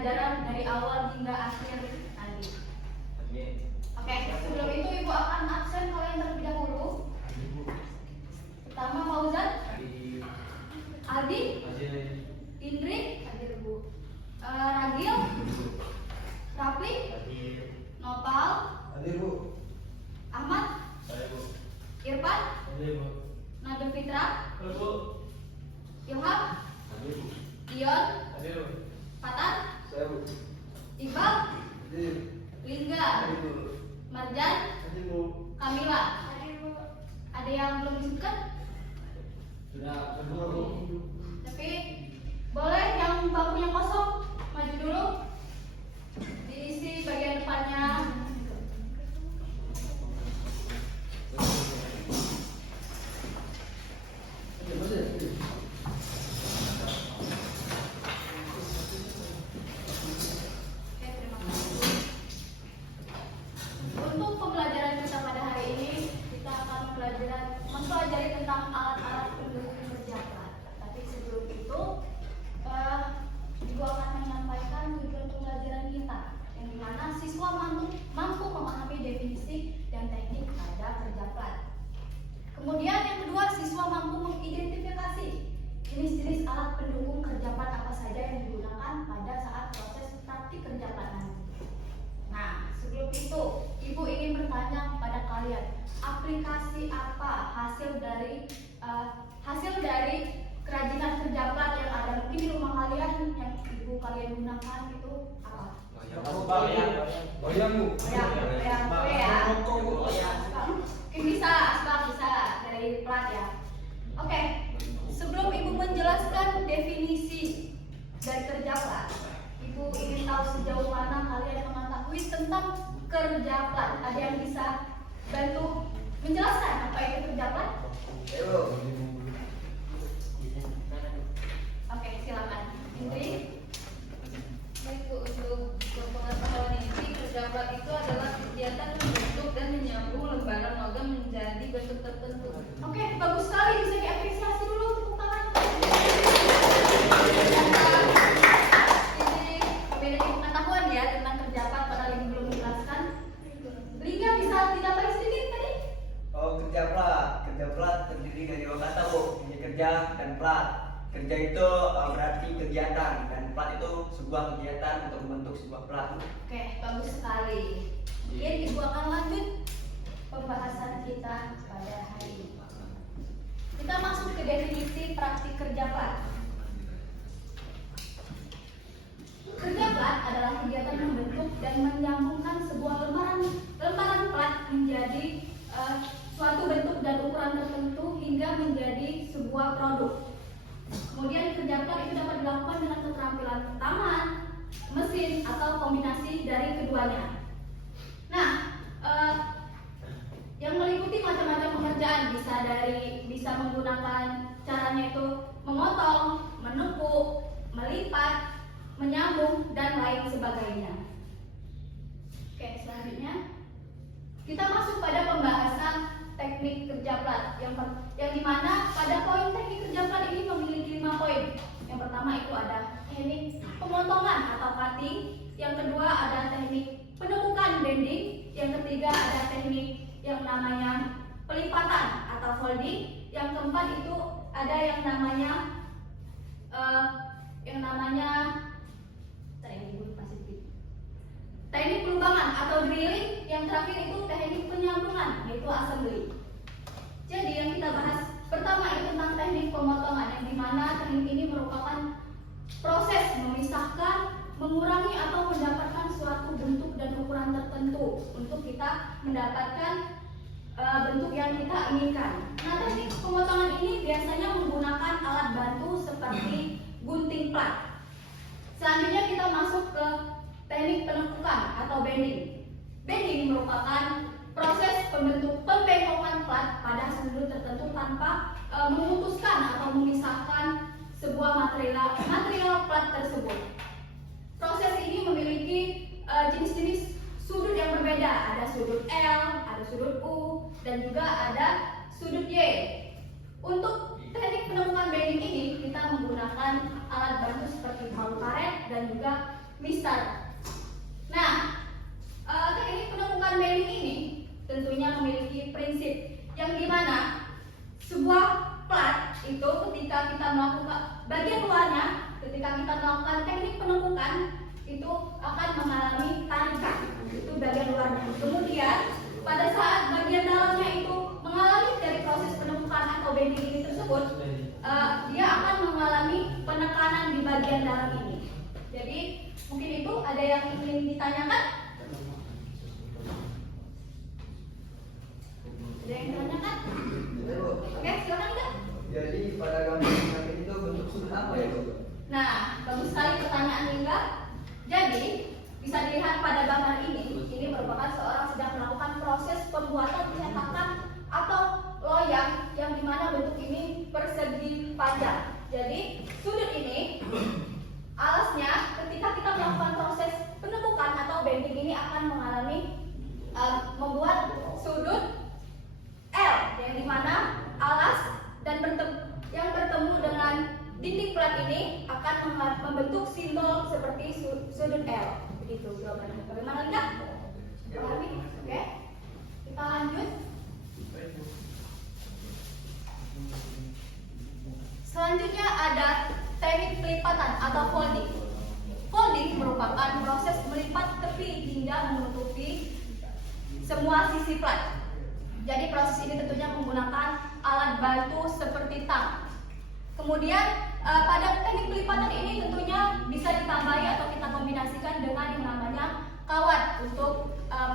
pembelajaran dari awal hingga akhir nanti. Oke, sebelum itu Ibu akan absen kalian terlebih dahulu. Pertama Fauzan, Aldi, Indri, hadir Bu. Ragil, Rapli, Nopal, Ahmad, Irfan, Nabil Fitra, Ilham, Dion, Fatan, Iqbal, Lingga, Marjan, Kamila. Ada yang belum disebutkan? Tapi boleh yang bangkunya kosong maju dulu, diisi bagian depannya. Untuk pembelajaran kita pada hari ini, kita akan mempelajari tentang alat-alat pendukung kerja plat. Tapi sebelum itu, Ibu akan menyampaikan tujuan pembelajaran kita, yang dimana siswa mampu memahami definisi dan teknik pada kerja plat. Kemudian yang kedua, siswa mampu mengidentifikasi jenis-jenis alat pendukung kerja plat apa saja yang digunakan pada saat proses praktik kerja plat nanti. Nah, sebelum itu, Ibu ingin bertanya kepada kalian, aplikasi apa hasil dari kerajinan kerja plat yang ada mungkin di rumah kalian yang Ibu kalian gunakan itu apa? Bayang Bu. Mungkin bisa dari plat ya. Oke, sebelum Ibu menjelaskan definisi dari kerja plat, Ibu ingin tahu sejauh mana kalian mengetahui tentang kerja plat. Ada yang bisa bantu menjelaskan apa itu kerja plat? Oke, silakan. Indri. Baik Bu, untuk pengetahuan ini, kerja plat itu adalah kegiatan membentuk dan menyambung lembaran logam menjadi bentuk tertentu. Oke, bagus sekali, bisa diapresiasi dulu, tepuk tangan. Ini memiliki pengetahuan ya tentang kerja plat, padahal ini belum dijelaskan. Lingga bisa ditambahin sedikit tadi? Kerja plat terdiri dari dua kata Bu, kerja dan plat. Kerja itu berarti kegiatan dan plat itu sebuah kegiatan untuk membentuk sebuah plat. Oke, bagus sekali. Mungkin Ibu akan lanjut pembahasan kita pada hari ini. Kita masuk ke definisi praktik kerja plat. Kerja plat adalah kegiatan membentuk dan menyambungkan sebuah lembaran plat menjadi suatu bentuk dan ukuran tertentu hingga menjadi sebuah produk. Kemudian kerja plat itu dapat dilakukan dengan keterampilan tangan, mesin, atau kombinasi dari keduanya. Nah, yang meliputi macam-macam pekerjaan bisa menggunakan caranya itu memotong, menepuk, melipat, menyambung, dan lain sebagainya. Oke, selanjutnya kita masuk pada pembahasan teknik kerja plat yang dimana pada poin teknik kerja plat ini memiliki 5 poin. Yang pertama itu ada teknik pemotongan atau cutting, yang kedua ada teknik penumpukan bending, yang ketiga ada teknik yang namanya pelipatan atau folding, yang keempat itu ada yang namanya teknik pelubangan atau drilling, yang terakhir itu teknik penyambungan yaitu assembly. Jadi yang kita bahas pertama itu tentang teknik pemotongan, yang dimana teknik ini merupakan proses memisahkan, mengurangi atau mendapatkan suatu bentuk dan ukuran tertentu untuk kita mendapatkan bentuk yang kita inginkan. Nah, teknik pemotongan ini biasanya menggunakan alat bantu seperti gunting plat. Selanjutnya kita masuk ke teknik penumpukan atau bending. Bending merupakan proses pembentukan plat pada sudut tertentu tanpa memutuskan atau memisahkan sebuah material plat tersebut. Proses ini memiliki jenis-jenis sudut yang berbeda. Ada sudut L, ada sudut U, dan juga ada sudut Y. Untuk teknik penumpukan bending ini kita menggunakan alat bantu seperti palu karet dan juga mister. Nah, teknik penumpukan bending ini tentunya memiliki prinsip yang dimana sebuah plat itu ketika kita melakukan bagian luarnya, ketika kita melakukan teknik penumpukan itu akan mengalami tarikan, itu bagian luarnya. Kemudian pada saat bagian dalamnya itu mengalami dari proses penumpukan atau bending ini tersebut, dia akan mengalami penekanan di bagian dalam ini. Jadi mungkin itu ada yang ingin ditanyakan? Ada yang ditanyakan? Oke, silakan Kak. Jadi pada gambar itu bentuk sudut apa ya, Bu? Nah, bagus sekali pertanyaan Lingga. Jadi bisa dilihat pada gambar ini merupakan seorang sedang melakukan proses pembuatan cetakan atau loyang yang dimana bentuk ini persegi panjang. Jadi sudut ini alasnya ketika kita melakukan proses penumpukan atau bending ini akan mengalami membuat sudut L yang dimana alas dan yang bertemu dengan dinding plat ini akan membentuk simbol seperti sudut L. Begitu jawabannya. Bagaimana Linda? Pahami? Oke. Kita lanjut. Selanjutnya ada teknik pelipatan atau folding. Folding merupakan proses melipat tepi hingga menutupi semua sisi plat. Jadi proses ini tentunya menggunakan alat bantu seperti tang. Kemudian pada teknik pelipatan ini tentunya bisa ditambahi atau kita kombinasikan dengan yang namanya kawat untuk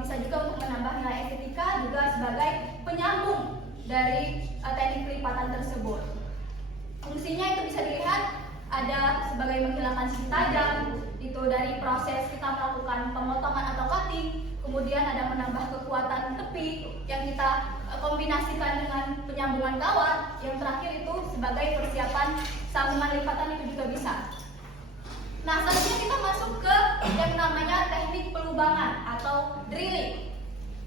bisa juga untuk menambah nilai estetika juga sebagai penyambung dari teknik pelipatan tersebut. Fungsinya itu bisa dilihat ada sebagai menghilangkan sisi tajam itu dari proses kita melakukan pemotongan atau cutting. Kemudian ada menambah kekuatan tepi yang kita kombinasikan dengan penyambungan kawat. Yang terakhir itu sebagai persiapan sambungan lipatan itu juga bisa. Nah, selanjutnya kita masuk ke yang namanya teknik pelubangan atau drilling.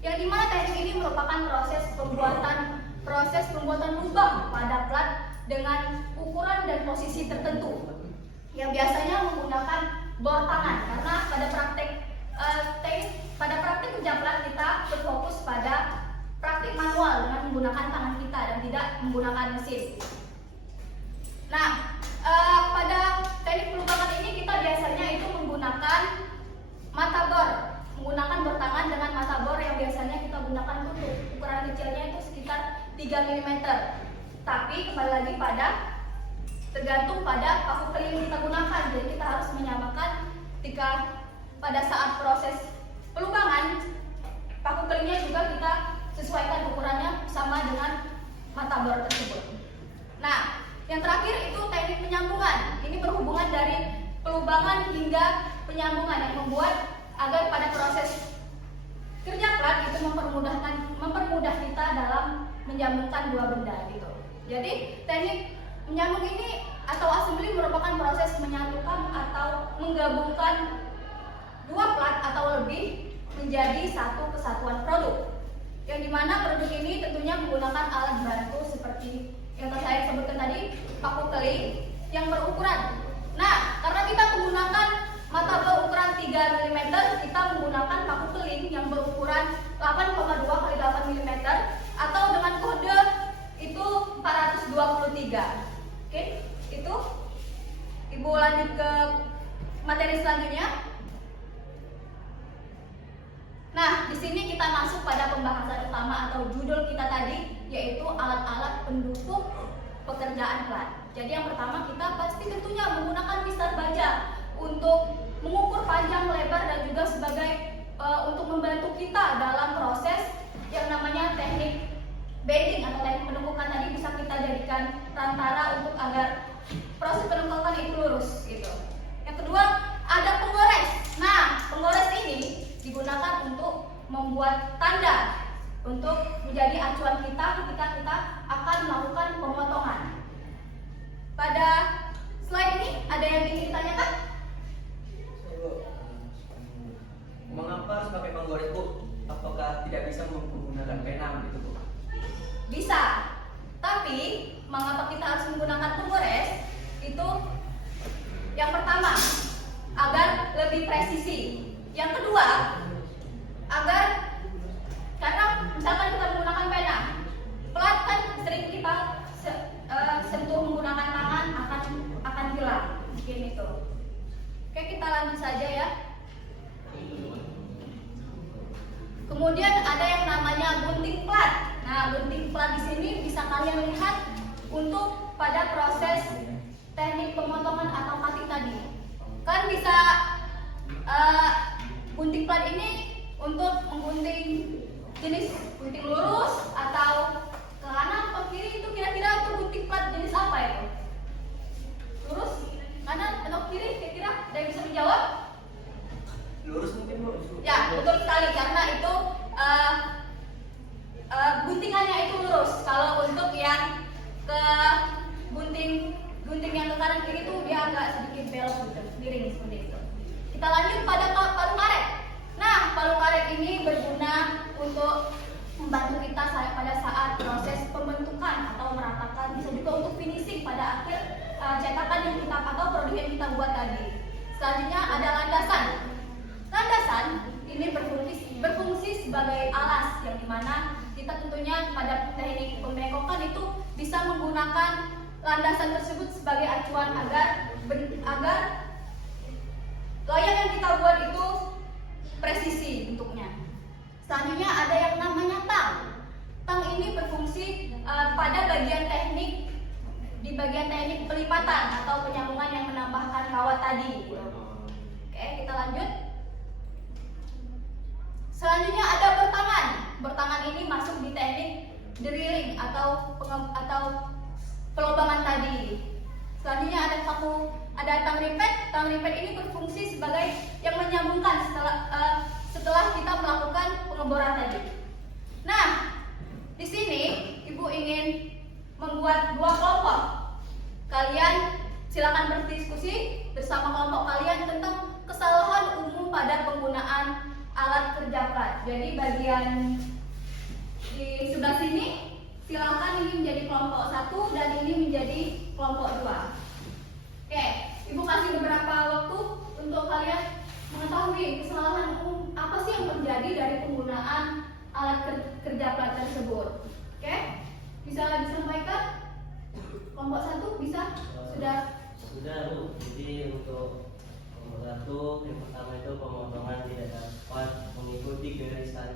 Yang dimana teknik ini merupakan proses pembuatan lubang pada plat dengan ukuran dan posisi tertentu. Yang biasanya menggunakan bor tangan karena pada praktik kerja plat kita berfokus pada praktik manual dengan menggunakan tangan kita dan tidak menggunakan mesin. Nah, pada teknik pelubangan ini kita biasanya itu menggunakan mata bor, menggunakan bor tangan dengan mata bor yang biasanya kita gunakan untuk ukuran kecilnya itu sekitar 3 mm. Tapi kembali lagi tergantung pada paku keling yang kita gunakan. Jadi kita harus menyamakan ketika pada saat proses pelubangan paku kelingnya juga kita sesuaikan ukurannya sama dengan mata bor tersebut. Nah, yang terakhir itu teknik penyambungan. Ini berhubungan dari pelubangan hingga penyambungan yang membuat agar pada proses kerja plat itu mempermudah kita dalam menyambungkan dua benda gitu. Jadi teknik menyambung ini atau assembly merupakan proses menyatukan atau menggabungkan dua plat atau lebih menjadi satu kesatuan produk. Yang dimana produk ini tentunya menggunakan alat bantu seperti yang saya sebutkan tadi, paku keling yang berukuran. Nah, karena kita menggunakan mata bor ukuran 3 mm, kita menggunakan paku keling yang berukuran 8,2 x 8 mm atau dengan kode itu 423. Oke, itu Ibu lanjut ke materi selanjutnya. Nah, di sini kita masuk pada pembahasan utama atau judul kita tadi, yaitu alat-alat pendukung pekerjaan plat. Jadi yang pertama kita pasti tentunya menggunakan mistar baja untuk mengukur panjang, lebar dan juga sebagai untuk membantu kita dalam proses yang namanya teknik bending atau teknik penumpukan tadi bisa kita jadikan perantara untuk agar proses penumpukan itu lurus gitu. Yang kedua ada penggores. Nah, penggores ini digunakan untuk membuat tanda untuk menjadi acuan kita ketika kita akan melakukan pemotongan. Pada slide ini ada yang ingin ditanyakan? Mengapa harus pakai penggores, Bu? Apakah tidak bisa menggunakan pena gitu, Bu? Bisa. Tapi mengapa kita harus menggunakan penggores? Itu yang pertama agar lebih presisi. Yang kedua, agar karena misalkan kita menggunakan pena, plat kan sering kita sentuh menggunakan tangan akan hilang, mungkin itu. Oke, kita lanjut saja ya. Kemudian ada yang namanya gunting plat. Nah, gunting plat di sini bisa kalian lihat untuk pada proses teknik pemotongan atau cutting tadi. Kan bisa gunting plat ini untuk menggunting jenis gunting lurus atau ke kanan atau kiri, itu kira-kira untuk gunting plat jenis apa itu? Lurus, kanan atau kiri? Kira-kira ada yang bisa menjawab? Lurus mungkin lurus. Ya, betul sekali karena itu guntingannya itu lurus. Kalau untuk yang ke gunting yang ke kanan kiri itu dia agak sedikit belok gitu, miring seperti itu. Kita lanjut pada palu karet. Nah, palu karet ini berguna untuk membantu kita pada saat proses pembentukan atau meratakan, bisa juga untuk finishing pada akhir cetakan yang kita atau produk yang kita buat tadi. Selanjutnya ada landasan. Landasan ini berfungsi sebagai alas yang dimana kita tentunya pada teknik pembekokan itu bisa menggunakan landasan tersebut sebagai acuan agar loyang yang kita buat itu presisi bentuknya. Selanjutnya ada yang namanya tang. Tang ini berfungsi pada bagian teknik di bagian teknik pelipatan atau penyambungan yang menambahkan kawat tadi. Oke, kita lanjut. Selanjutnya ada bertangan. Bertangan ini masuk di teknik drilling atau pelobangan tadi. Selanjutnya ada tang ripet. Tang ripet ini berfungsi sebagai yang menyambungkan setelah kita melakukan pengeboran tadi. Nah, di sini Ibu ingin membuat dua kelompok. Kalian silakan berdiskusi bersama kelompok kalian tentang kesalahan umum pada penggunaan alat kerja plat. Jadi bagian di sebelah sini silakan ini menjadi kelompok 1 dan ini menjadi kelompok 2. Oke, Ibu kasih beberapa waktu untuk kalian mengetahui kesalahan umum apa sih yang terjadi dari penggunaan alat kerja plat tersebut. Oke, bisa disampaikan? Kelompok 1 bisa? Sudah Bu. Jadi untuk kelompok 1 yang pertama itu pemotongan tidak dapat mengikuti garisan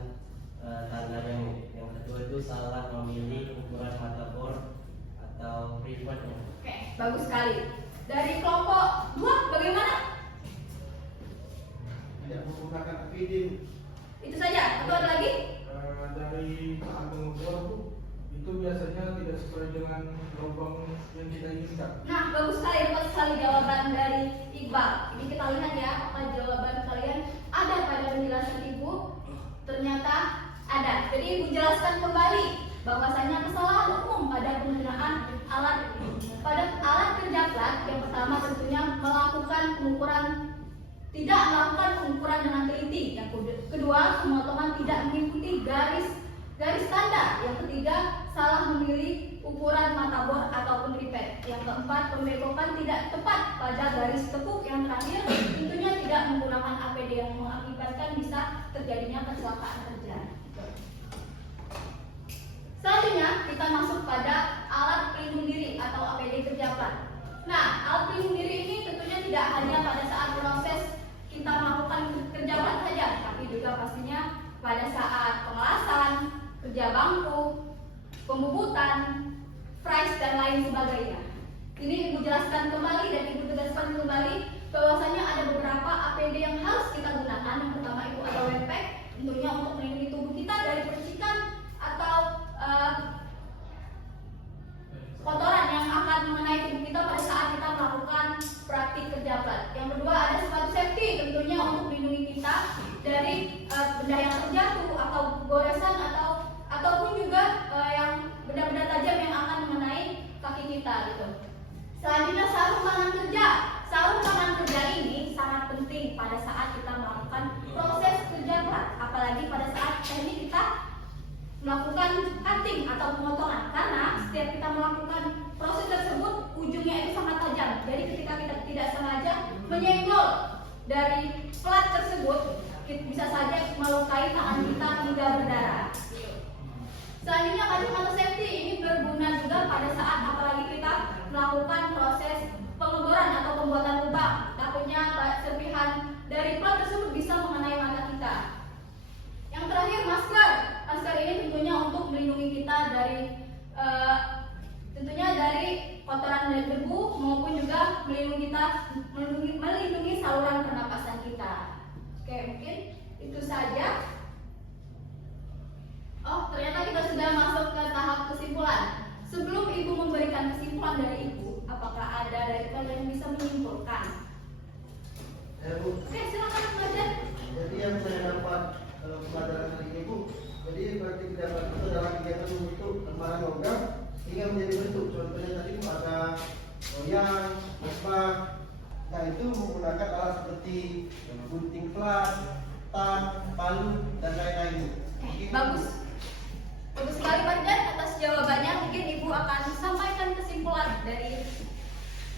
tanda yang kedua itu salah memilih ukuran mata bor atau privatnya. Oke, bagus sekali. Dari kelompok 2 bagaimana? Tidak menggunakan feeding. Itu saja atau ada lagi? Dari saat mengukur itu biasanya tidak sesuai dengan lubang yang kita inginkan. Nah, bagus sekali, dapat sekali jawaban dari Iqbal. Ini kita lihat ya, apa jawaban kalian ada pada penjelasan Ibu. Ternyata ada. Jadi Ibu jelaskan kembali bahwasanya kesalahan umum pada penggunaan alat kerja plat yang pertama tentunya tidak melakukan pengukuran dengan teliti. Yang kedua, pemotongan tidak mengikuti garis tanda. Yang ketiga, salah memilih ukuran mata bor ataupun ripet. Yang keempat, pembekokan tidak tepat pada garis tekuk. Yang terakhir, tentunya tidak menggunakan APD yang mengakibatkan bisa terjadinya kecelakaan kerja. Selanjutnya, kita masuk pada alat pelindung diri atau APD kerja plat. Nah, alat pelindung diri ini tentunya tidak hanya pada saat proses kita melakukan kerja plat saja, tapi juga pastinya pada saat pengelasan, kerja bangku, pembubutan, price dan lain sebagainya. Ini Ibu jelaskan kembali dan Ibu tegaskan kembali bahwasanya ada beberapa APD yang harus kita gunakan. Yang pertama itu ada wetpack, tentunya untuk melindungi tubuh kita dari percikan atau kotoran yang akan mengenai tubuh kita pada saat kita melakukan praktik kerja plat. Yang kedua ada sepatu safety, tentunya untuk melindungi kita dari benda yang terjatuh atau goresan ataupun juga yang benda-benda tajam yang akan mengenai kaki kita gitu. Selanjutnya sarung tangan kerja. Sarung tangan kerja ini sangat penting pada saat kita melakukan proses kerja plat, apalagi pada saat teknik kita melakukan cutting atau pemotongan, karena setiap kita melakukan proses tersebut ujungnya itu sangat tajam. Jadi ketika kita tidak sengaja menyenggol dari plat tersebut bisa saja melukai tangan kita hingga berdarah. Selanjutnya kacamata safety ini berguna juga pada saat apalagi kita melakukan proses pengeboran atau pembuatan lubang. Takutnya serpihan dari plat tersebut bisa mengenai mata kita. Yang terakhir masker. Masker ini tentunya untuk melindungi kita dari kotoran dari debu maupun juga melindungi saluran pernapasan kita. Oke, mungkin itu saja. Oh, ternyata kita sudah masuk ke tahap kesimpulan. Sebelum Ibu memberikan kesimpulan dari Ibu, apakah ada dari kalian yang bisa menyimpulkan? Bu, Oke, silakan belajar. jadi yang saya dapat dalam pelajaran kali ini Bu, jadi berarti kegiatan itu adalah kegiatan untuk lembaran logam sehingga menjadi bentuk. Contohnya tadi Bu ada loyang, mesbah. Nah itu menggunakan alat seperti gunting plat, tang, palu dan lain-lain. Bagus. Bagus sekali Marjan atas jawabannya. Mungkin Ibu akan sampaikan kesimpulan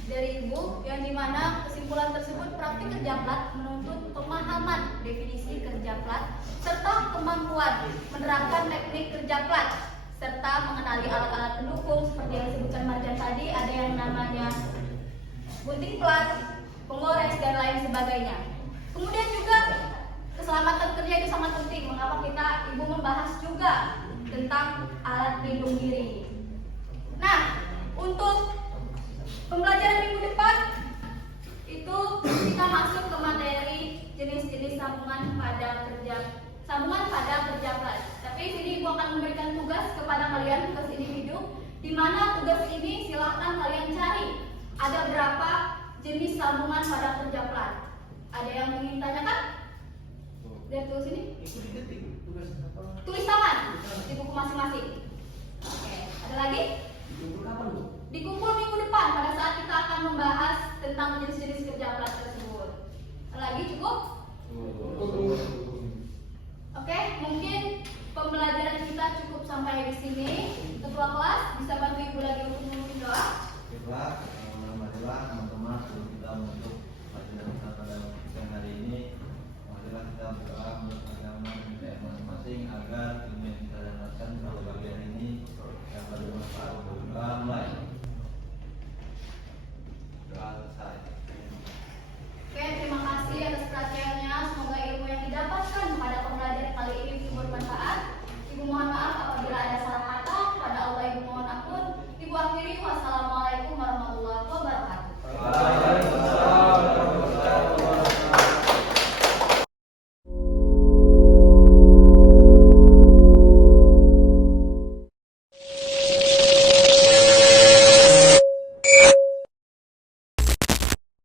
dari Ibu yang dimana kesimpulan tersebut praktik kerja plat menuntut pemahaman definisi kerja plat serta kemampuan menerapkan teknik kerja plat serta mengenali alat-alat pendukung seperti yang disebutkan Marjan tadi, ada yang namanya gunting plat, pengores dan lain sebagainya. Kemudian juga keselamatan kerja itu sangat penting. Mengapa Ibu membahas juga tentang alat pelindung diri. Nah, untuk pembelajaran minggu depan itu kita masuk ke materi jenis-jenis sambungan pada kerja plat. Tapi sini Ibu akan memberikan tugas kepada kalian, tugas individu, di mana tugas ini silahkan kalian cari ada berapa jenis sambungan pada kerja plat. Ada yang ingin tanyakan? Dari tulis ini? Itu diketik tugas apa? Tulis tangan di buku masing-masing. Oke, ada lagi? Dikumpul kapan Bu? Dikumpul minggu depan pada saat kita akan membahas tentang jenis-jenis kerja plat tersebut. Ada lagi cukup?